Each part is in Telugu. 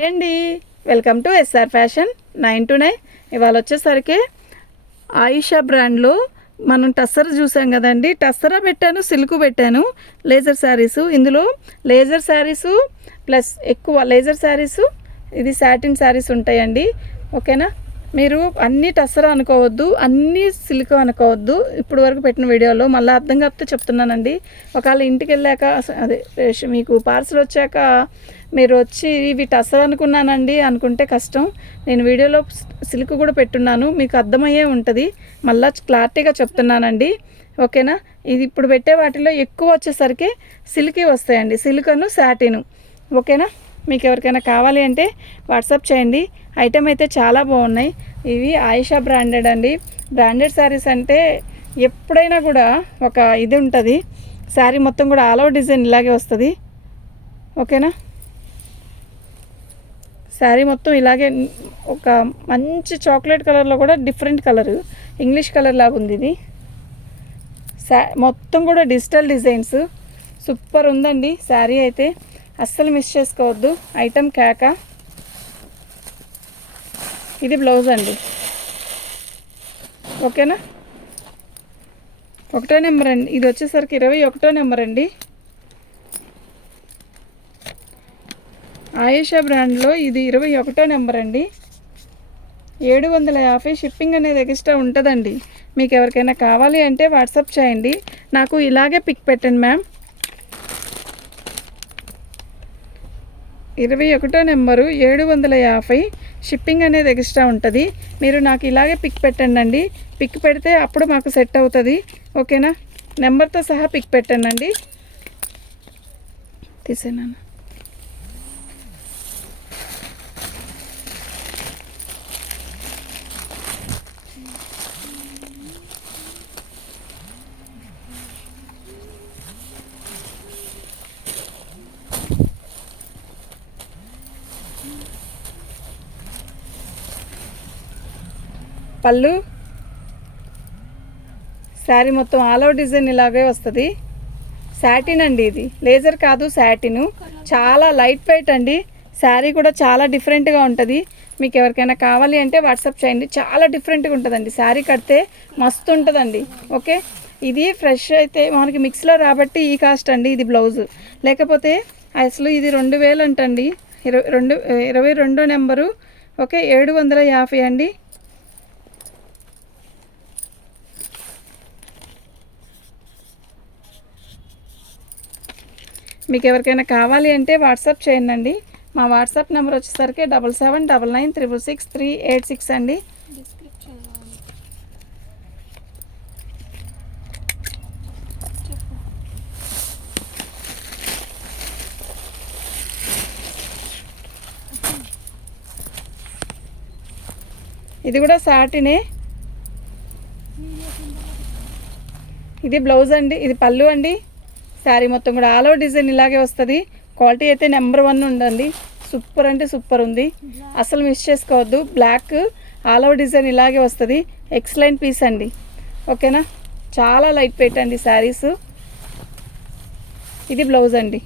హాయ్ అండి. Welcome to S R fashion nine to nine. ఇవాళ వచ్చేసరికి ఆయిషా బ్రాండ్లో మనం టస్సర్ చూసాం కదండి. టస్సర పెట్టాను సిల్క్ పెట్టాను. Laser sarees. ఇందులో లేజర్ శారీస్ ప్లస్ ఎక్కువ లేజర్ శారీస్ ఇది సాటిన్ శారీస్ ఉంటాయండి. ఓకేనా? మీరు అన్నీ టస్సరా అనుకోవద్దు అన్నీ సిల్క్ అనుకోవద్దు. ఇప్పుడు వరకు పెట్టిన వీడియోలో మళ్ళీ అర్థం కాకపోతే చెప్తున్నానండి. ఒకవేళ ఇంటికి వెళ్ళాక అదే మీకు పార్సల్ వచ్చాక మీరు వచ్చి ఇవి టస్సర్ అనుకున్నానండి అనుకుంటే కష్టం. నేను వీడియోలో సిల్క్ కూడా పెట్టున్నాను. మీకు అర్థమయ్యే ఉంటుంది. మళ్ళీ క్లారిటీగా చెప్తున్నానండి. ఓకేనా? ఇది ఇప్పుడు పెట్టే వాటిలో ఎక్కువ వచ్చేసరికి సిల్కీ వస్తాయండి. సిల్కను శాటిను ఓకేనా? మీకు ఎవరికైనా కావాలి అంటే వాట్సాప్ చేయండి. ఐటెం అయితే చాలా బాగున్నాయి. ఇవి ఆయిషా బ్రాండెడ్ అండి. బ్రాండెడ్ శారీస్ అంటే ఎప్పుడైనా కూడా ఒక ఇది ఉంటుంది. శారీ మొత్తం కూడా ఆల్ ఓవర్ డిజైన్ ఇలాగే వస్తుంది. ఓకేనా? శారీ మొత్తం ఇలాగే ఒక మంచి చాక్లెట్ కలర్లో కూడా డిఫరెంట్ కలర్ ఇంగ్లీష్ కలర్ లాగా ఉంది ఇది. శా మొత్తం కూడా డిజిటల్ డిజైన్స్. సూపర్ ఉందండి శారీ అయితే. అస్సలు మిస్ చేసుకోవద్దు. ఐటమ్ కేక. ఇది బ్లౌజ్ అండి. ఓకేనా? ఒకటో నెంబర్ అండి. ఇది వచ్చేసరికి ఇరవై ఒకటో నెంబర్ అండి. ఆయేషా బ్రాండ్లో ఇది ఇరవై ఒకటో నెంబర్ అండి. ఏడు వందల యాభై షిప్పింగ్ అనేది ఎక్స్ట్రా ఉంటుందండి. మీకు ఎవరికైనా కావాలి అంటే వాట్సాప్ చేయండి. నాకు ఇలాగే పిక్ పెట్టండి మ్యామ్. ఇరవై ఒకటో నెంబరు ఏడు వందల యాభై షిప్పింగ్ అనేది ఎక్స్ట్రా ఉంటుంది. మీరు నాకు ఇలాగే పిక్ పెట్టండి అండి పిక్ పెడితే అప్పుడు మాకు సెట్ అవుతుంది. ఓకేనా? నెంబర్తో సహా పిక్ పెట్టండి అండి పళ్ళు. శారీ మొత్తం ఆల్ అవుట్ డిజైన్ ఇలాగే వస్తుంది. శాటిన్ అండి ఇది. లేజర్ కాదు శాటిన్ చాలా లైట్ వెయిట్ అండి. శారీ కూడా చాలా డిఫరెంట్గా ఉంటుంది. మీకు ఎవరికైనా కావాలి అంటే వాట్సాప్ చేయండి. చాలా డిఫరెంట్గా ఉంటుందండి. శారీ కడితే మస్తు ఉంటుందండి. ఓకే ఇది ఫ్రెష్ అయితే మనకి మిక్స్లో రాబట్టి ఈ కాస్ట్ అండి ఇది బ్లౌజ్ లేకపోతే అసలు ఇది రెండు వేలు అంటండి. ఇరవై రెండు ఇరవై రెండో నెంబరు. ఓకే ఏడు వందల యాభై అండి. మీకు ఎవరికైనా కావాలి అంటే వాట్సాప్ చేయండి మా వాట్సాప్ నెంబర్ వచ్చేసరికి double seven double nine triple six three eight six అండి. ఇది కూడా సాటినే. ఇది బ్లౌజ్ అండి ఇది పళ్ళు అండి. శారీ మొత్తం కూడా ఆల్ ఓవర్ డిజైన్ ఇలాగే వస్తుంది. క్వాలిటీ అయితే నెంబర్ వన్ ఉండండి సూపర్ అంటే సూపర్ ఉంది. అసలు మిస్ చేసుకోవద్దు. బ్లాక్ ఆల్ ఓవర్ డిజైన్ ఇలాగే వస్తుంది. ఎక్సలెంట్ పీస్ అండి. ఓకేనా? చాలా లైట్ వెయిట్ అండి శారీస్ ఇది బ్లౌజ్ అండి.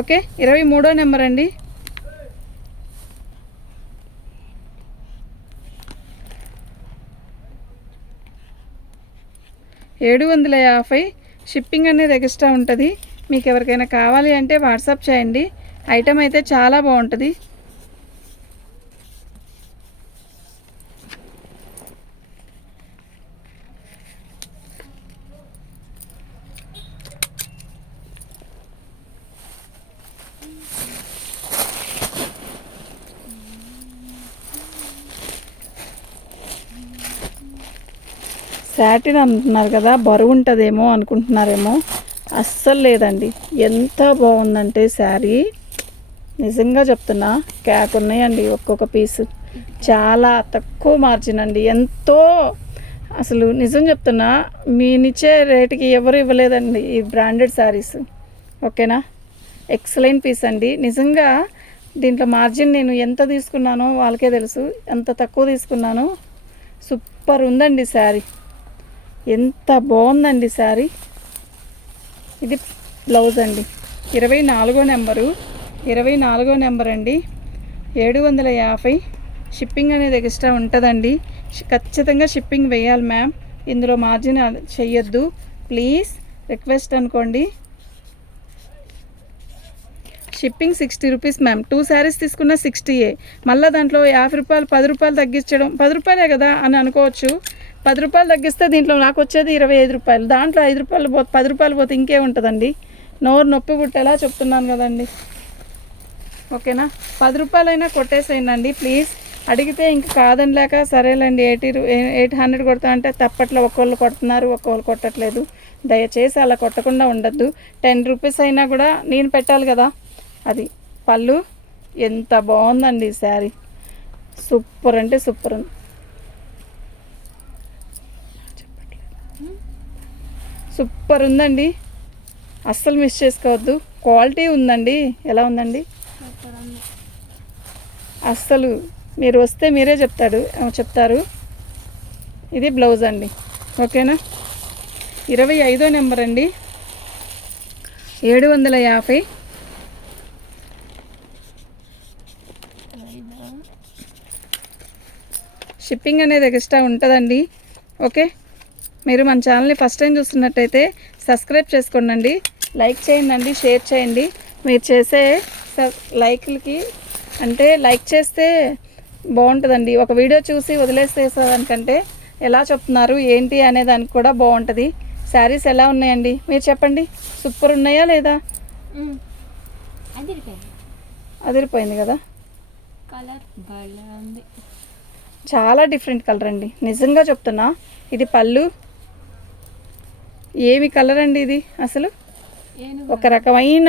ఓకే? ఇరవై మూడో నెంబర్ అండి. ఏడు వందల యాభై షిప్పింగ్ అనేది ఎక్స్ట్రా ఉంటుంది. మీకు ఎవరికైనా కావాలి అంటే వాట్సాప్ చేయండి. ఐటమ్ అయితే చాలా బాగుంటుంది. శాటిన్ అంటున్నారు కదా బరువు ఉంటుందేమో అనుకుంటున్నారేమో. అస్సలు లేదండి. ఎంత బాగుందంటే శారీ. నిజంగా చెప్తున్నా క్యాక్ ఉన్నాయండి ఒక్కొక్క పీసు. చాలా తక్కువ మార్జిన్ అండి. ఎంతో అసలు నిజం చెప్తున్నా మీనిచ్చే రేటుకి ఎవరు ఇవ్వలేదండి ఈ బ్రాండెడ్ శారీస్. ఓకేనా? ఎక్సలెంట్ పీస్ అండి. నిజంగా దీంట్లో మార్జిన్ నేను ఎంత తీసుకున్నానో వాళ్ళకే తెలుసు. ఎంత తక్కువ తీసుకున్నానో సూపర్ ఉందండి శారీ. ఎంత బాగుందండి శారీ. ఇది బ్లౌజ్ అండి. ఇరవై నాలుగో నెంబరు ఇరవై నాలుగో నెంబర్ అండి. ఏడు వందల యాభై. షిప్పింగ్ అనేది ఎక్స్ట్రా ఉంటుందండి. ఖచ్చితంగా షిప్పింగ్ వేయాలి మ్యామ్. ఇందులో మార్జిన్ చెయ్యొద్దు. ప్లీజ్ రిక్వెస్ట్ అనుకోండి. Shipping sixty rupees ma'am. Two sarees తీసుకున్న సిక్స్టీయే. మళ్ళీ దాంట్లో యాభై రూపాయలు పది రూపాయలు తగ్గించడం పది రూపాయలే కదా అని అనుకోవచ్చు. పది రూపాయలు తగ్గిస్తే దీంట్లో నాకు వచ్చేది ఇరవై ఐదు రూపాయలు. దాంట్లో ఐదు రూపాయలు పో పది రూపాయలు పోతే ఇంకే ఉంటుందండి. నోరు నొప్పి పుట్టేలా చెప్తున్నాను కదండి. ఓకేనా? పది రూపాయలైనా కొట్టేసేయండి ప్లీజ్. అడిగితే ఇంక కాదని లేక సరేలేండి ఎయిటీ ఎయిట్ హండ్రెడ్ కొడతా అంటే తప్పట్లో ఒక్కోళ్ళు కొడుతున్నారు ఒక్కోళ్ళు కొట్టట్లేదు. దయచేసి అలా కొట్టకుండా ఉండద్దు. టెన్ రూపీస్ అయినా కూడా నేను పెట్టాలి కదా. అది పళ్ళు ఎంత బాగుందండి ఈ శారీ. సూపర్ అంటే సూపర్ ఉంది. సూపర్ ఉందండి. అస్సలు మిస్ చేసుకోవద్దు. క్వాలిటీ ఉందండి. ఎలా ఉందండి? అస్సలు మీరు వస్తే మీరే చెప్తాడు చెప్తారు. ఇది బ్లౌజ్ అండి. ఓకేనా? ఇరవై ఐదో నెంబర్ అండి. ఏడు వందల యాభై. షిప్పింగ్ అనేది ఎక్స్ట్రా ఉంటుందండి. ఓకే? మీరు మన ఛానల్ని ఫస్ట్ టైం చూస్తున్నట్టయితే సబ్స్క్రైబ్ చేసుకోండి లైక్ చేయండి షేర్ చేయండి. మీరు చేసే లైక్లకి అంటే లైక్ చేస్తే బాగుంటుందండి. ఒక వీడియో చూసి వదిలేస్తే దానికంటే ఎలా చెప్తున్నారు ఏంటి అనే దానికి కూడా బాగుంటుంది. శారీస్ ఎలా ఉన్నాయండి? మీరు చెప్పండి. సూపర్ ఉన్నాయా లేదా? అదిరిపోయింది. కదా? కలర్ చాలా డిఫరెంట్ కలర్ అండి. నిజంగా చెప్తున్నా ఇది పళ్ళు ఏమి కలర్ అండి ఇది అసలు? ఒక రకమైన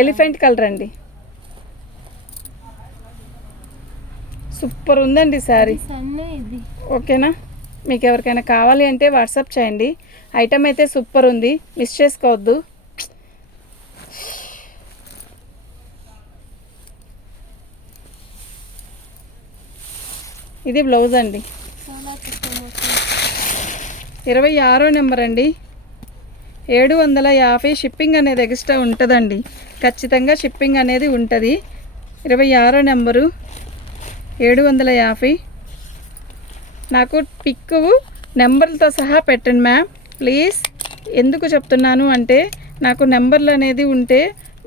ఎలిఫెంట్ కలర్ అండి. సూపర్ ఉందండి ఇది ఓకేనా మీకు ఎవరికైనా కావాలి అంటే వాట్సాప్ చేయండి. ఐటమ్ అయితే సూపర్ ఉంది. మిస్ చేసుకోవద్దు. ఇది బ్లౌజ్ అండి. ఇరవై ఆరో నెంబర్ అండి. ఏడు వందల యాభై షిప్పింగ్ అనేది ఎక్స్ట్రా ఉంటుందండి. ఖచ్చితంగా షిప్పింగ్ అనేది ఉంటుంది. ఇరవై ఆరో నెంబరు ఏడు వందల యాభై. నాకు పిక్ నెంబర్లతో సహా పెట్టండి మ్యామ్. ప్లీజ్. ఎందుకు చెప్తున్నాను అంటే నాకు నెంబర్లు అనేది ఉంటే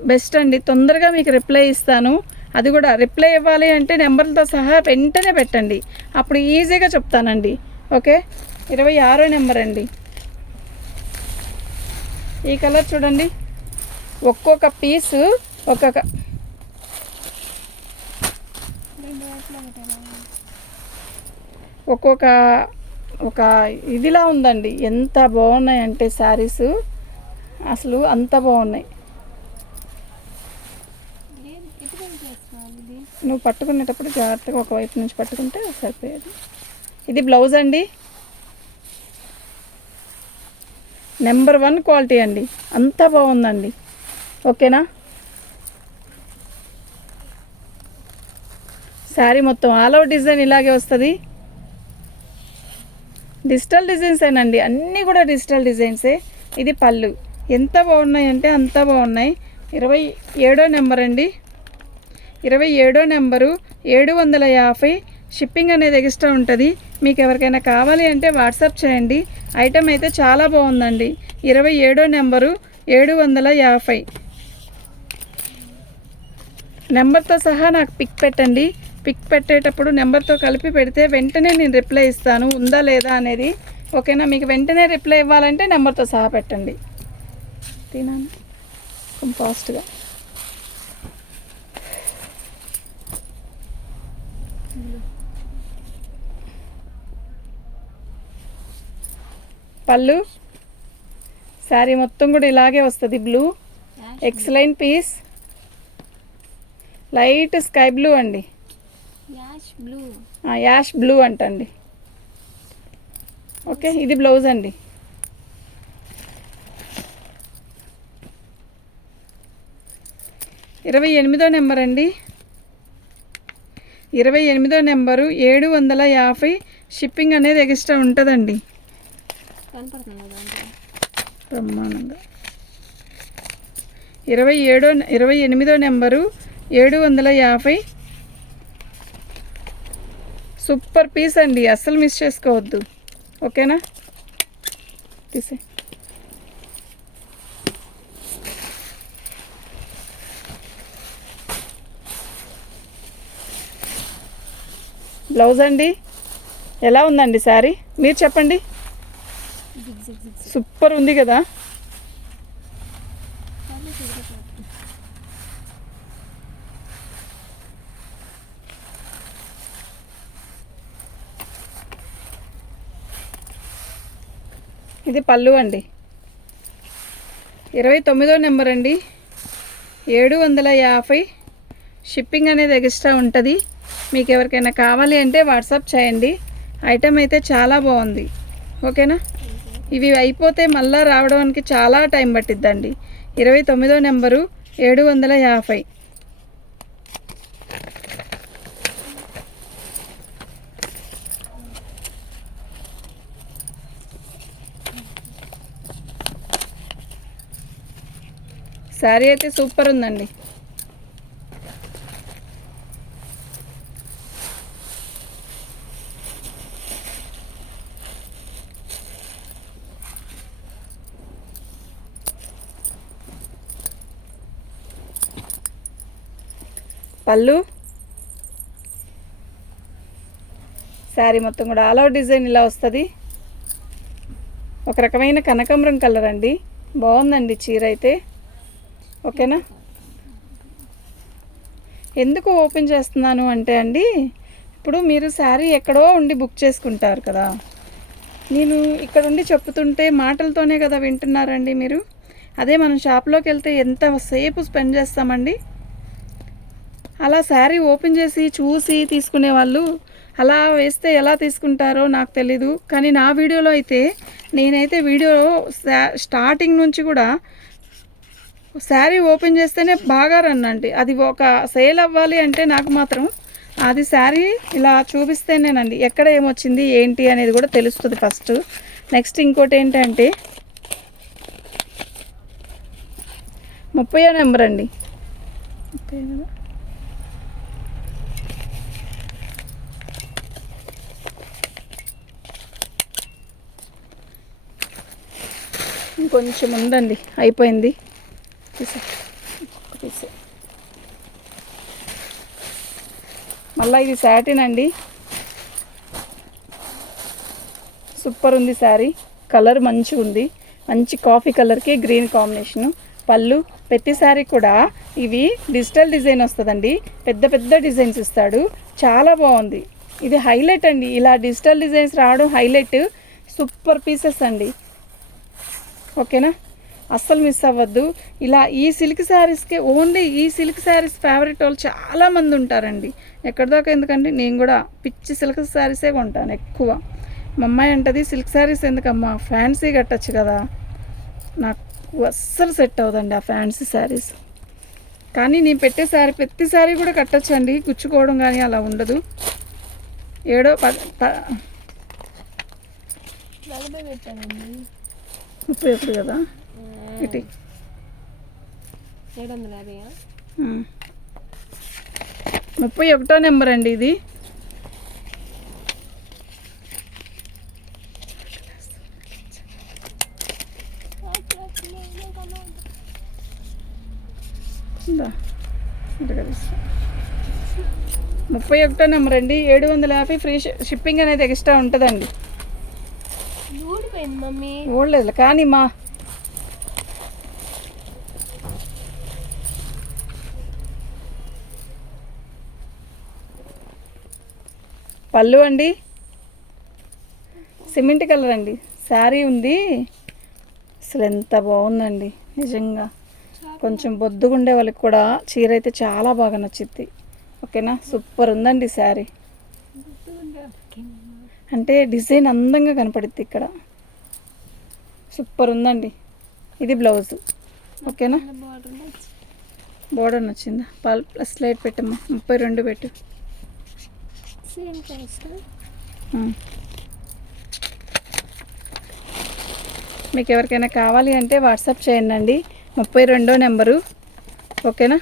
బెస్ట్ అండి. తొందరగా మీకు రిప్లై ఇస్తాను. అది కూడా రిప్లై ఇవ్వాలి అంటే నెంబర్లతో సహా వెంటనే పెట్టండి. అప్పుడు ఈజీగా చెప్తానండి. ఓకే? ఇరవై ఆరో నెంబర్ అండి. ఈ కలర్ చూడండి. ఒక్కొక్క పీసు ఒక్కొక్క ఒక్కొక్క ఒక ఇదిలా ఉందండి. ఎంత బాగున్నాయంటే శారీస్. అసలు అంత బాగున్నాయి. నువ్వు పట్టుకునేటప్పుడు జాగ్రత్తగా ఒకవైపు నుంచి పట్టుకుంటే సరిపోయేది. ఇది బ్లౌజ్ అండి? నెంబర్ వన్ క్వాలిటీ అండి. అంత బాగుందండి. ఓకేనా? శారీ మొత్తం ఆల్ అవుట్ డిజైన్ ఇలాగే వస్తుంది. డిజిటల్ డిజైన్స్ ఏనండి. అన్నీ కూడా డిజిటల్ డిజైన్సే. ఇది పళ్ళు. ఎంత బాగున్నాయి అంటే అంత బాగున్నాయి. ఇరవై ఏడో నెంబర్ అండి. ఇరవై ఏడో నెంబరు ఏడు వందల యాభై షిప్పింగ్ అనేది ఎక్స్ట్రా ఉంటుంది. మీకు ఎవరికైనా కావాలి అంటే వాట్సాప్ చేయండి. ఐటమ్ అయితే చాలా బాగుందండి. ఇరవై ఏడో నెంబరు ఏడు వందల యాభై. నెంబర్తో సహా నాకు పిక్ పెట్టండి. పిక్ పెట్టేటప్పుడు నెంబర్తో కలిపి పెడితే వెంటనే నేను రిప్లై ఇస్తాను. ఉందా లేదా అనేది. ఓకేనా? మీకు వెంటనే రిప్లై ఇవ్వాలంటే నెంబర్తో సహా పెట్టండి. తినాను కొంచెం ఫాస్ట్గా పళ్ళు. శారీ మొత్తం కూడా ఇలాగే వస్తుంది బ్లూ ఎక్సలైన్ పీస్ లైట్ స్కై బ్లూ అండి. యాష్ బ్లూ ఆ, యాష్ బ్లూ అంటండి. ఓకే ఇది బ్లౌజ్ అండి. ఇరవై ఎనిమిదో నెంబర్ అండి. ఇరవై ఎనిమిదో నెంబరు ఏడు వందల యాభై షిప్పింగ్ అనేది ఎక్స్ట్రా ఉంటుందండి. కనపడుతుంది దాంట్లో బ్రహ్మాండంగా. ఇరవై ఏడో ఇరవై ఎనిమిదో నెంబరు ఏడు వందల యాభై. సూపర్ పీస్ అండి అస్సలు మిస్ చేసుకోవద్దు. ఓకేనా? తీసే బ్లౌజ్ అండి? ఎలా ఉందండి శారీ? మీరు చెప్పండి. సూపర్ ఉంది కదా. ఇది పళ్ళు అండి. ఇరవై తొమ్మిదో నెంబర్ అండి. ఏడు వందల యాభై షిప్పింగ్ అనేది ఎక్స్ట్రా ఉంటుంది. మీకు ఎవరికైనా కావాలి అంటే వాట్సాప్ చేయండి. ఐటెం అయితే చాలా బాగుంది. ఓకేనా? ఇవి అయిపోతే మళ్ళీ రావడానికి చాలా టైం పట్టిద్దండి. ఇరవై తొమ్మిదో నెంబరు ఏడు వందల యాభై. శారీ అయితే సూపర్ ఉందండి. పళ్ళు. శారీ మొత్తం కూడా ఆల్ అవుట్ డిజైన్ ఇలా వస్తుంది. ఒక రకమైన కనకాంబరం కలర్ అండి. బాగుందండి చీర అయితే. ఓకేనా? ఎందుకు ఓపెన్ చేస్తున్నాను అంటే అండి ఇప్పుడు మీరు శారీ ఎక్కడో ఉండి బుక్ చేసుకుంటారు కదా. నేను ఇక్కడ ఉండి చెప్తుంటే మాటలతోనే కదా వింటున్నారండి మీరు. అదే మనం షాప్లోకి వెళ్తే ఎంత సేపు స్పెండ్ చేస్తామండి? అలా శారీ ఓపెన్ చేసి చూసి తీసుకునే వాళ్ళు అలా వేస్తే ఎలా తీసుకుంటారో నాకు తెలీదు. కానీ నా వీడియోలో అయితే నేనైతే వీడియో స్టార్టింగ్ నుంచి కూడా శారీ ఓపెన్ చేస్తేనే బాగా రన్ అండి. అది ఒక సేల్ అవ్వాలి అంటే నాకు మాత్రం అది శారీ ఇలా చూపిస్తేనేనండి. ఎక్కడ ఏమొచ్చింది ఏంటి అనేది కూడా తెలుస్తుంది ఫస్ట్. నెక్స్ట్ ఇంకోటి ఏంటంటే ముప్పై నెంబర్ అండి. ముప్పై ఇంకొంచెం ఉందండి అయిపోయింది. మళ్ళీ ఇది శాటిన్ అండి. సూపర్ ఉంది శారీ. కలర్ మంచిగా ఉంది. మంచి కాఫీ కలర్కి గ్రీన్ కాంబినేషను పళ్ళు ప్రతి శారీ కూడా ఇవి డిజిటల్ డిజైన్ వస్తుందండి. పెద్ద పెద్ద డిజైన్స్ ఇస్తాడు. చాలా బాగుంది. ఇది హైలైట్ అండి. ఇలా డిజిటల్ డిజైన్స్ రావడం హైలైట్ సూపర్ పీసెస్ అండి. ఓకేనా? అస్సలు మిస్ అవ్వద్దు. ఇలా ఈ సిల్క్ శారీస్కి ఓన్లీ ఈ సిల్క్ శారీస్ ఫేవరెట్ వాళ్ళు చాలామంది ఉంటారండి. ఎక్కడిదాకా ఎందుకంటే నేను కూడా పిచ్చి సిల్క్ శారీసే కొంటాను ఎక్కువ. మా అమ్మాయి అంటది సిల్క్ శారీస్ ఎందుకమ్మా? ఫ్యాన్సీ కట్టచ్చు కదా. నాకు అస్సలు సెట్ అవ్వదండి ఆ ఫ్యాన్సీ శారీస్ కానీ నేను పెట్టే శారీ ప్రతి శారీ కూడా కట్టచ్చండి. గుచ్చుకోవడం కానీ అలా ఉండదు. ఏడో ప- నలభై పెట్టానండి. ముప్పై ఒకటి కదా? ఇటు. ఏడు వందల ఉమ్. ముప్పై ఒకటో నెంబర్ అండి ఇది. ముప్పై ఒకటో నెంబర్ అండి. ఏడు వందల యాభై ఫ్రీ షిప్పింగ్ అనేది ఎక్స్ట్రా ఉంటుందండి. మమ్మీ? ఓడలేదు కానీ మా పళ్ళు అండి. సిమెంట్ కలర్ అండి. శారీ ఉంది. అసలు ఎంత బాగుందండి నిజంగా. కొంచెం బొద్దుగా ఉండే వాళ్ళకి కూడా చీర అయితే చాలా బాగా నచ్చింది ఓకేనా? సూపర్ ఉందండి శారీ. అంటే డిజైన్ అందంగా కనపడుద్ది ఇక్కడ. సూపర్ ఉందండి. ఇది బ్లౌజ్. ఓకేనా? బార్డర్ నచ్చిందా. పాల్ ప్లస్ లైట్ పెట్టమ్మా. ముప్పై రెండు పెట్టు. మీకు ఎవరికైనా కావాలి అంటే వాట్సాప్ చేయండి అండి ముప్పై రెండో నెంబరు. ఓకేనా?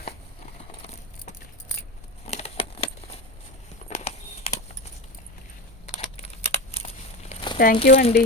థ్యాంక్ యూ అండి.